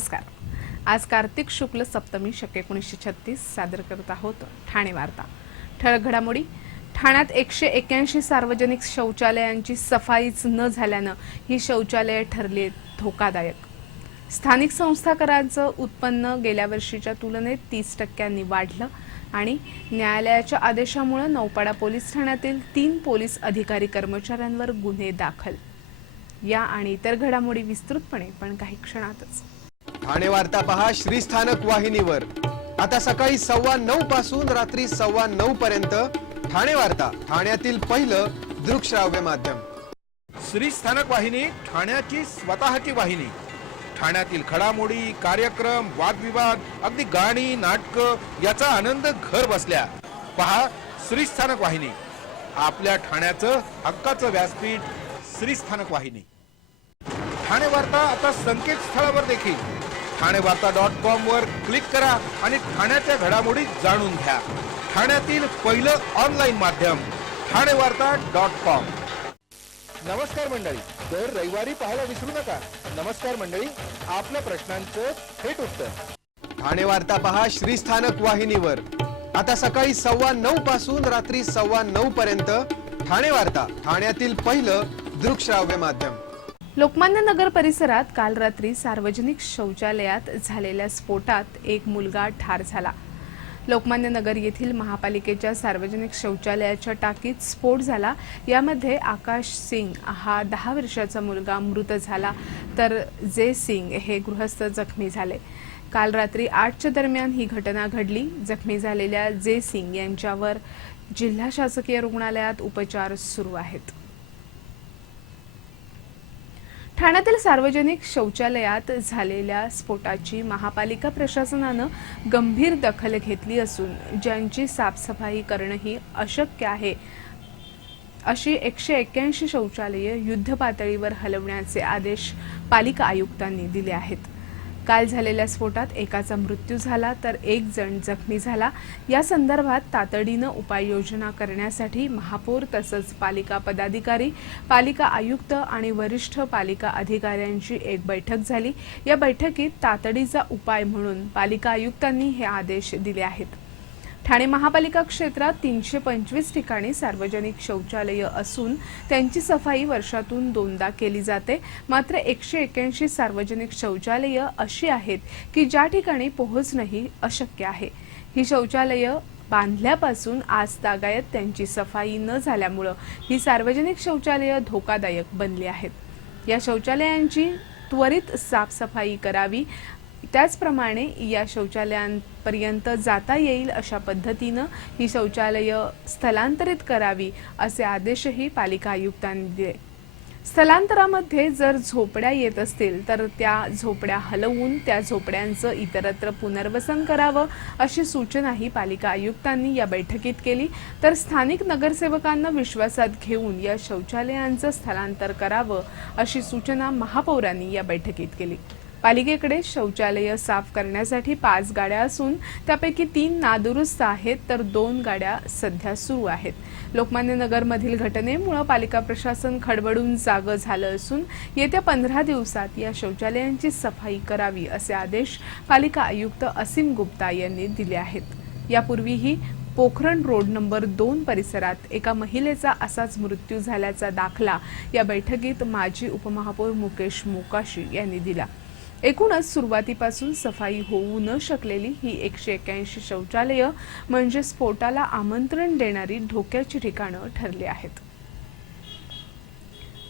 नमस्कार। आज कार्तिक शुक्ल सप्तमी शक 1936 सादर करत आहोत ठाणे वार्ता। ठळक घडामोडी। ठाण्यात 181 सार्वजनिक शौचालयांची सफाईच न झाल्यानं ही शौचालये ठरली धोकादायक। स्थानिक संस्था करांचं उत्पन्न गेल्या वर्षीच्या तुलनेत 30% वाढलं आणि न्यायालयाच्या आदेशामुळे नौपाडा पोलीस ठाण्यातील 3 पोलीस अधिकारी कर्मचाऱ्यांवर गुन्हे दाखल। या आणि इतर घडामोडी विस्तृतपणे पण काही क्षणातच। ठाणे वार्ता पहा श्रीस्थानक वाहिनीवर। आता सकाळी 9:15 पासून रात्री 9:15 पर्यंत ठाणे वार्ता, ठाण्यातील पहिलं दृकश्राव्य माध्यम। श्रीस्थानक वाहिनी ठाण्याची स्वतःची वाहिनी। ठाण्यातील घडामोडी, कार्यक्रम, वादविवाद, अगदी गाणी, नाटक याचा आनंद घर बसल्या पहा श्रीस्थानक वाहिनी। आपल्या ठाण्याचं हक्काचं व्यासपीठ श्रीस्थानक वाहिनी। ठाणे वार्ता आता संकेतस्थळावर देखील ठाणेवार्ता.com वर क्लिक करा आणि ठाण्याच्या घडामोडी जाणून घ्या। ठाण्यातील पहिलं ऑनलाईन माध्यम ठाणेवार्ता.com। नमस्कार मंडळी, दर रविवारी पाहायला विसरू नका। नमस्कार मंडळी, आपल्या प्रश्नांचं थेट उत्तर। ठाणे वार्ता पहा श्रीस्थानक वाहिनीवर। आता सकाळी 9:15 पासून रात्री 9:15 पर्यंत ठाणे वार्ता, ठाण्यातील पहिलं दृकश्राव्य माध्यम। लोकमान्य नगर परिसरात काल रात्री सार्वजनिक शौचालयात झालेल्या स्फोटात एक मुलगा ठार झाला। लोकमान्य नगर येथील महापालिकेच्या सार्वजनिक शौचालयाच्या टाकीत स्फोट झाला। यामध्ये आकाश सिंग हा 10 वर्षाचा मुलगा मृत झाला, तर जे सिंग हे गृहस्थ जखमी झाले। काल रात्री 8च्या दरम्यान ही घटना घडली। जखमी झालेल्या जे सिंग यांच्यावर जिल्हा शासकीय रुग्णालयात उपचार सुरू आहेत। ठाण्यातील सार्वजनिक शौचालयात झालेल्या स्फोटाची महापालिका प्रशासनानं गंभीर दखल घेतली असून ज्यांची साफसफाई करणंही अशक्य आहे अशी 181 शौचालये युद्धपातळीवर हलवण्याचे आदेश पालिका आयुक्तांनी दिले आहेत। काल झालेल्या स्फोटात एकाचा मृत्यू झाला तर 1 जण जखमी झाला। या संदर्भात तातडीनं उपाययोजना करण्यासाठी महापौर तसंच पालिका पदाधिकारी, पालिका आयुक्त आणि वरिष्ठ पालिका अधिकाऱ्यांची एक बैठक झाली। या बैठकीत तातडीचा उपाय म्हणून पालिका आयुक्तांनी हे आदेश दिले आहेत। ठाणे महापालिका क्षेत्रात 325 ठिकाणी सार्वजनिक शौचालय असून त्यांची सफाई वर्षातून 2दा केली जाते। मात्र 181 सार्वजनिक शौचालय अशी आहेत की ज्या ठिकाणी पोहोचणंही अशक्य आहे। ही शौचालय बांधल्यापासून आज तागायत त्यांची सफाई न झाल्यामुळे ही सार्वजनिक शौचालय धोकादायक बनली आहेत। या शौचालयांची त्वरित साफसफाई करावी, त्याचप्रमाणे या शौचालयांपर्यंत जाता येईल अशा पद्धतीनं ही शौचालय स्थलांतरित करावी असे आदेशही पालिका आयुक्तांनी दिले। स्थलांतरामध्ये जर झोपड्या येत असतील तर त्या झोपड्या हलवून त्या झोपड्यांचं इतरत्र पुनर्वसन करावं अशी सूचनाही पालिका आयुक्तांनी या बैठकीत केली। तर स्थानिक नगरसेवकांना विश्वासात घेऊन या शौचालयांचं स्थलांतर करावं अशी सूचना महापौरांनी या बैठकीत केली। पालिकेकडे शौचालय साफ करण्यासाठी 5 गाड्या असून त्यापैकी 3 नादुरुस्त आहेत तर 2 गाड्या सध्या सुरू आहेत। लोकमान्य नगरमधील घटनेमुळे पालिका प्रशासन खडबडून जागं झालं असून येत्या 15 दिवसात या शौचालयांची सफाई करावी असे आदेश पालिका आयुक्त असीम गुप्ता यांनी दिले आहेत। यापूर्वीही पोखरण रोड नंबर 2 परिसरात एका महिलेचा असाच मृत्यू झाल्याचा दाखला या बैठकीत माजी उपमहापौर मुकेश मोकाशी यांनी दिला। एकूणच सुरुवातीपासून सफाई होऊ न शकलेली ही 181 शौचालय म्हणजे स्फोटाला आमंत्रण देणारी धोक्याची ठिकाणं ठरली आहेत।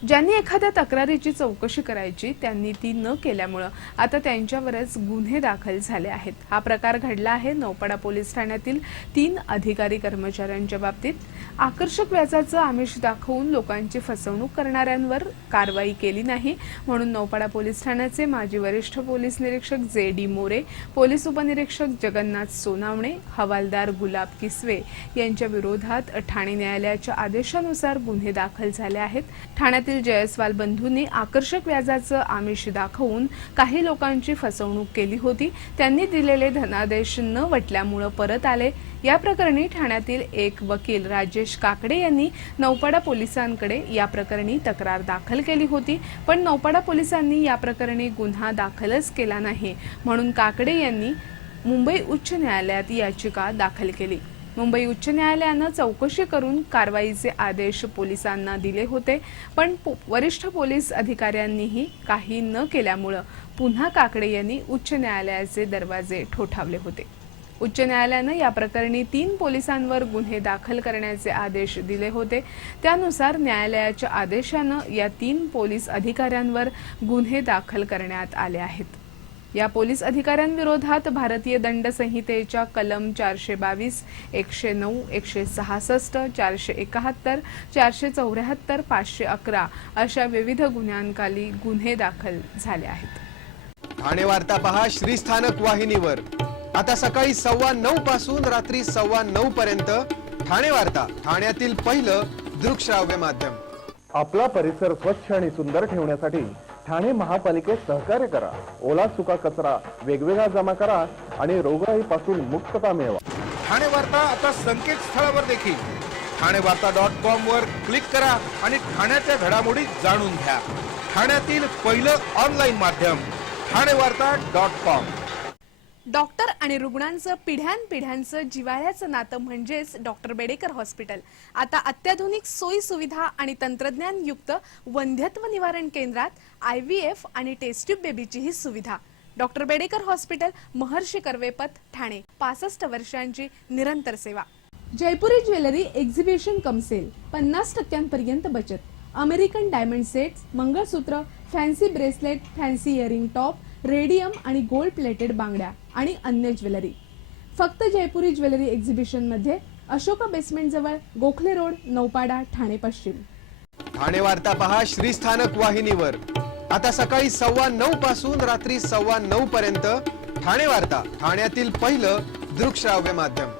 ज्यांनी एखाद्या तक्रारीची चौकशी करायची त्यांनी ती न केल्यामुळे आता त्यांच्यावरच गुन्हे दाखल झाले आहेत। हा प्रकार घडला आहे नौपाडा पोलीस ठाण्यातील 3 अधिकारी कर्मचाऱ्यांच्या बाबतीत। आकर्षक व्याजाचं आमिष दाखवून लोकांची फसवणूक करणाऱ्यांवर कारवाई केली नाही म्हणून नौपाडा पोलीस ठाण्याचे माजी वरिष्ठ पोलीस निरीक्षक जे.डी. मोरे, पोलीस उपनिरीक्षक जगन्नाथ सोनावणे, हवालदार गुलाब किसवे यांच्या विरोधात ठाणे न्यायालयाच्या आदेशानुसार गुन्हे दाखल झाले आहेत। ठाण्यातील ठाण्यातील जयस्वाल बंधूंनी आकर्षक व्याजाचं आमिष दाखवून काही लोकांची फसवणूक केली होती. त्यांनी दिलेले धनादेश न वटल्यामुळे परत आले. या प्रकरणी ठाण्यातील एक वकील राजेश काकडे यांनी नौपाडा पोलिसांकडे या प्रकरणी तक्रार दाखल केली होती, पण नौपाडा पोलिसांनी या प्रकरणी गुन्हा दाखलच केला नाही, म्हणून काकडे यांनी मुंबई उच्च न्यायालयात याचिका दाखल केली. मुंबई उच्च न्यायालयानं चौकशी करून कारवाईचे आदेश पोलिसांना दिले होते, पण वरिष्ठ पोलीस अधिकाऱ्यांनीही काही न केल्यामुळे पुन्हा काकडे यांनी उच्च न्यायालयाचे दरवाजे ठोठावले होते. उच्च न्यायालयानं या प्रकरणी 3 पोलिसांवर गुन्हे दाखल करण्याचे आदेश दिले होते. त्यानुसार न्यायालयाच्या आदेशानं या 3 पोलीस अधिकाऱ्यांवर गुन्हे दाखल करण्यात आले आहेत. या पोलीस अधिकाऱ्यांविरोधात भारतीय दंड संहितेच्या कलम 422, 109, 166, 471, 474, 511 अशा विविध गुन्ह्यांखाली गुन्हे दाखल झाले आहेत. ठाणे वार्ता पहा श्रीस्थानक वाहिनीवर. आता सकाळी 9:15 पासून रात्री 9:15 पर्यंत ठाणे वार्ता, ठाण्यातील पहिलं दृकश्राव्य माध्यम. आपला परिसर स्वच्छ आणि सुंदर ठेवण्यासाठी ठाणे महापालिकेत सहकार्य करा. ओला सुका कचरा वेगवेगळा जमा करा आणि रोगराईपासून मुक्तता मिळवा. ठाणे वार्ता आता संकेतस्थळावर देखील ठाणेवार्ता.com वर क्लिक करा आणि ठाण्याच्या घडामोडी जाणून घ्या. ठाण्यातील पहिलं ऑनलाईन माध्यम ठाणेवार्ता.com. डॉक्टर आणि रुग्णांचं पिढ्यानपिढ्यांचं जिव्हाळ्याचं नातं म्हणजेच डॉक्टर बेडेकर हॉस्पिटल. आता अत्याधुनिक सोयी सुविधा आणि तंत्रज्ञानयुक्त वंध्यत्व निवारण केंद्रात IVF आणि टेस्ट ट्यूब बेबीचीही सुविधा. Doctor Bedekar hospital, Maharshi Karvepath, Thane. 65 वर्षांची निरंतर सेवा. Jaipuri jewellery exhibition cum sale, 50% बचत. American diamond sets, mangalsutra, fancy bracelet, fancy earring top, radium आणि गोल्ड प्लेटेड बांगड्या आणि अन्य ज्वेलरी फक्त जयपुरी ज्वेलरी एक्झिबिशन मध्ये. अशोका बेसमेंट जवळ, गोखले रोड, नौपाडा, ठाणे पश्चिम. ठाणे वार्ता पहा श्रीस्थानक वाहिनीवर. आता सकाळी 9:15 पासून रात्री 9:15 पर्यंत ठाणे वार्ता, ठाण्यातील पहिलं दृकश्राव्य माध्यम.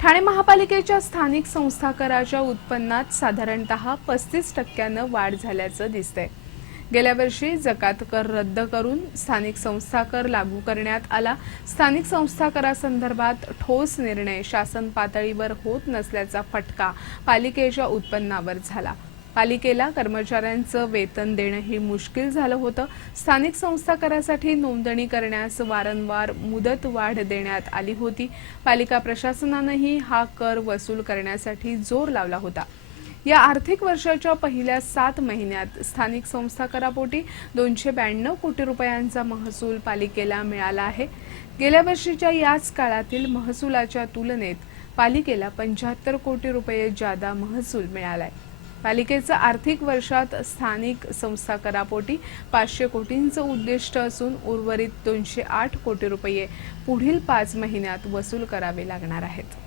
ठाणे महापालिकेच्या स्थानिक संस्था कराच्या उत्पन्नात साधारणतः 35% वाढ झाल्याचं दिसतंय. गेल्या वर्षी जकात कर रद्द करून स्थानिक संस्था कर लागू करण्यात आला. स्थानिक संस्था करासंदर्भात ठोस निर्णय शासन पातळीवर होत नसल्याचा फटका पालिकेच्या उत्पन्नावर झाला. पालिकेला कर्मचाऱ्यांचं वेतन देणंही मुश्किल झालं होतं. स्थानिक संस्था करासाठी नोंदणी करण्यास वारंवार मुदत वाढ देण्यात आली होती. पालिका प्रशासनानंही हा कर वसूल करण्यासाठी जोर लावला होता. या आर्थिक वर्षाच्या पहिल्या 7 महिन्यात स्थानिक संस्था करापोटी 292 कोटी रुपयांचा महसूल पालिकेला मिळाला आहे. गेल्या वर्षीच्या याच काळातील महसुलाच्या तुलनेत पालिकेला 75 कोटी रुपये जादा महसूल मिळालाय. पालिकेचं आर्थिक वर्षात स्थानिक संस्था करापोटी 500 कोटींचं उद्दिष्ट असून उर्वरित 208 कोटी रुपये पुढील 5 महिन्यात वसूल करावे लागणार आहेत.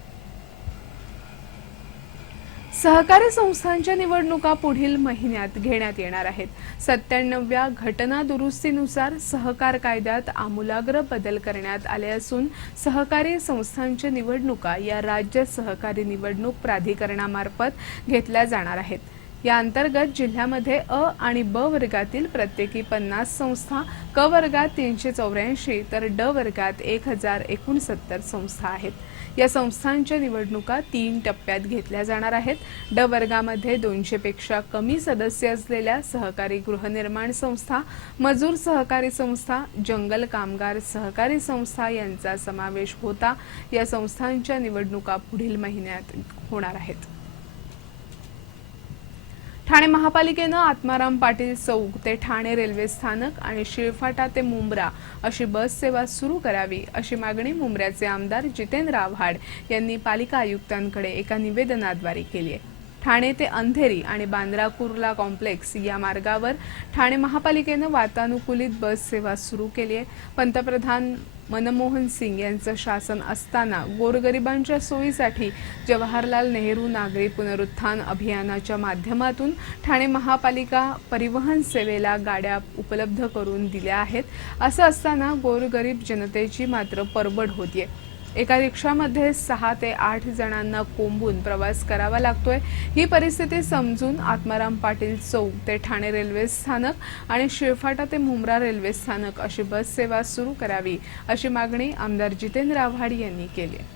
सहकारी संस्थांच्या निवडणुका पुढील महिन्यात घेण्यात येणार आहेत. 97व्या घटना दुरुस्तीनुसार सहकार कायद्यात आमूलाग्र बदल करण्यात आले असून सहकारी संस्थांच्या निवडणुका या राज्य सहकारी निवडणूक प्राधिकरणामार्फत घेतल्या जाणार आहेत. या अंतर्गत जिल्ह्यामध्ये अ आणि ब वर्गातील प्रत्येकी 50 संस्था, क वर्गात 384 तर ड वर्गात 1069 संस्था आहेत. या संस्थांच्या निवडणुका 3 टप्प्यात घेतल्या जाणार आहेत. ड वर्गामध्ये 200 पेक्षा कमी सदस्य असलेल्या सहकारी गृहनिर्माण संस्था, मजूर सहकारी संस्था, जंगल कामगार सहकारी संस्था यांचा समावेश होता. या संस्थांच्या निवडणुका पुढील महिन्यात होणार आहेत. ठाणे महापालिकेनं आत्माराम पाटील चौक ते ठाणे रेल्वे स्थानक आणि शिळफाटा ते मुंब्रा अशी बस सेवा सुरू करावी अशी मागणी मुंब्र्याचे आमदार जितेंद्र आव्हाड यांनी पालिका आयुक्तांकडे एका निवेदनाद्वारे केली आहे. ठाणे ते अंधेरी आणि बांद्रा कुर्ला कॉम्प्लेक्स या मार्गावर ठाणे महापालिकेनं वातानुकूलित बस सेवा सुरू केली आहे. पंतप्रधान मनमोहन सिंग यांचं शासन असताना गोरगरिबांच्या सोयीसाठी जवाहरलाल नेहरू नागरी पुनरुत्थान अभियानाच्या माध्यमातून ठाणे महापालिका परिवहन सेवेला गाड्या उपलब्ध करून दिल्या आहेत. असं असताना गोरगरीब जनतेची मात्र परवड होतीये. एका रिक्षामध्ये 6 ते 8 जणांना कोंबून प्रवास करावा लागतोय। ही परिस्थिती समजून आत्माराम पाटील चौक ते ठाणे रेल्वे स्थानक आणि शिळफाटा ते मुंब्रा रेल्वे स्थानक अशी बस सेवा सुरू करावी अशी मागणी आमदार जितेंद्र आव्हाड यांनी केली आहे।